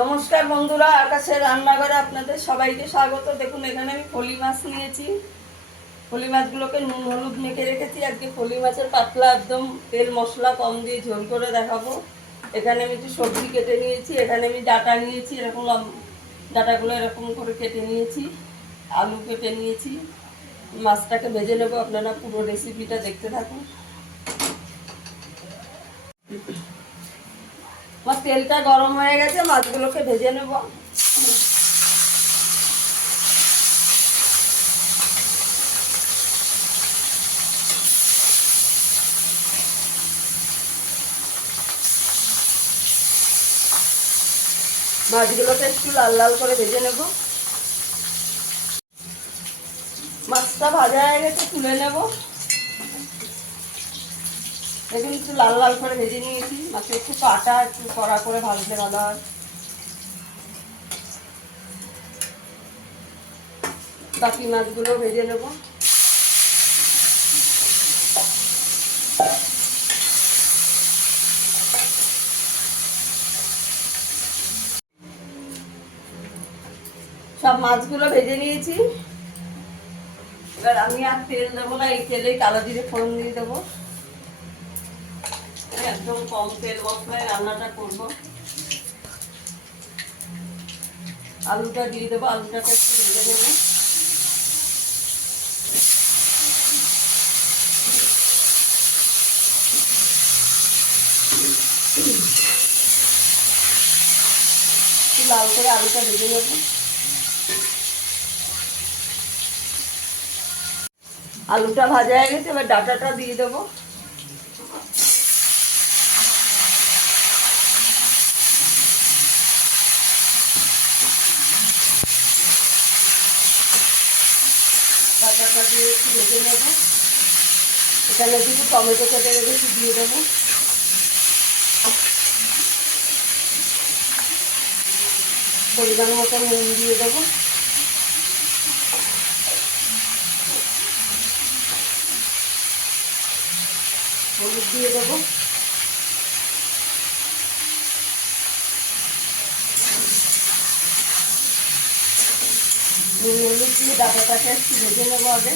নমস্কার বন্ধুরা, আকাশের রান্নাঘরে আপনাদের সবাইকে স্বাগত। দেখুন এখানে আমি ফলি মাছ নিয়েছি। ফলি মাছগুলোকে নুন হলুদ মেখে রেখেছি। আজকে ফলি মাছের পাতলা একদম তেল মশলা কম দিয়ে ঝোল করে দেখাবো। এখানে আমি একটু সবজি কেটে নিয়েছি। এখানে আমি ডাঁটা নিয়েছি, এরকম ডাঁটাগুলো এরকম করে কেটে নিয়েছি। আলু কেটে নিয়েছি। মাছটাকে ভেজে নেবো। আপনারা পুরো রেসিপিটা দেখতে থাকুন। আমার তেলটা গরম হয়ে গেছে, মাছগুলোকে ভেজে নেব। মাছগুলোকে একটু লাল লাল করে ভেজে নেব। মাছটা ভাজা হয়ে গেছে, তুলে নেব। দেখুন একটু লাল লাল করে ভেজে নিয়েছি। মাছে একটু কাটা একটু কড়া করে ভাজলে ভালো হয়। বাকি মাছগুলো ভেজে নেব। সব মাছগুলো ভেজে নিয়েছি। এবার আমি আর তেল দেবো না, এই তেলেই কালো জিরে ফোড়ন দিয়ে দেবো। একদম কম তেল মশলায় রান্নাটা করব। আলুটা দিয়ে দেবো, আলুটাকে একটু ভেজে নেবো। লাল করে আলুটা ভেজে নেব। আলুটা ভাজা হয়ে গেছে, এবার ডাঁটাটা দিয়ে দেবো। ডাঁটাটা দিয়ে একটু ভেজে নেবো। এখানে কিছু টমেটো কেটে রেখেছি, দিয়ে দেবো। পরিমাণ মতো নুন দিয়ে দেবো। হলুদ দিয়ে দেবো। নুন হলুদ দিয়ে ডাঁটাটাকে একটু ভেজে নেবো আগে।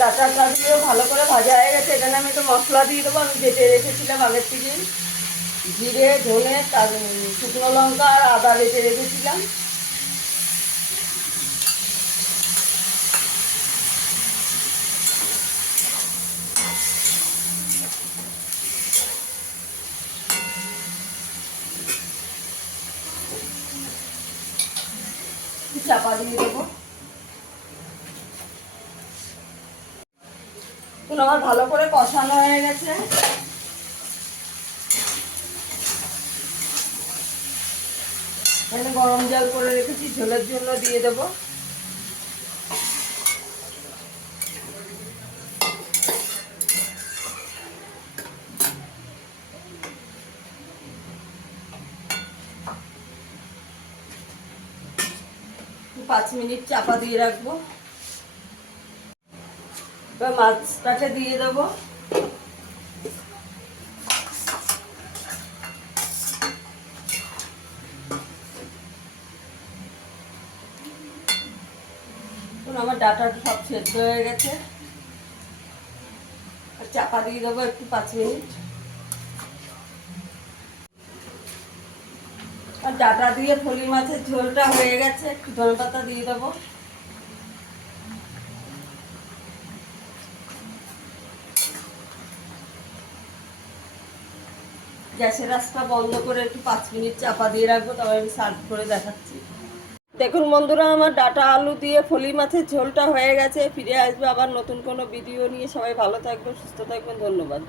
ডাঁটাটা দিয়েও ভালো করে ভাজা হয়ে গেছে। এখানে আমি একটু মশলা দিয়ে দেবো। আমি বেটে রেখেছিলাম আগের থেকে জিরে ধনে শুকনো লঙ্কা আর আদা বেটে রেখেছিলাম। চাপা দিয়ে দেবো। এখন আমার ভালো করে কষানো হয়ে গেছে। এখানে গরম জল করে রেখেছি, ঝোলের জন্য দিয়ে দেবো। পাঁচ মিনিট চাপা দিয়ে রাখবো। এবার মাছটাকে দিয়ে দেবো। আমার ডাঁটাটা সব সেদ্ধ হয়ে গেছে। চাপা দিয়ে দেবো একটু 5 মিনিট। আর ডাঁটা দিয়ে ফলি মাছের ঝোলটা হয়ে গেছে, একটু ধনে পাতা দিয়ে দেবো। গ্যাসের আঁচটা বন্ধ করে একটু 5 মিনিট চাপা দিয়ে রাখবো, তবে আমি সার্ভ করে দেখাচ্ছি। দেখুন বন্ধুরা, আমার ডাঁটা আলু দিয়ে ফলি মাছের ঝোলটা হয়ে গেছে। ফিরে আসবে আবার নতুন কোনো ভিডিও নিয়ে। সবাই ভালো থাকবেন, সুস্থ থাকবেন। ধন্যবাদ।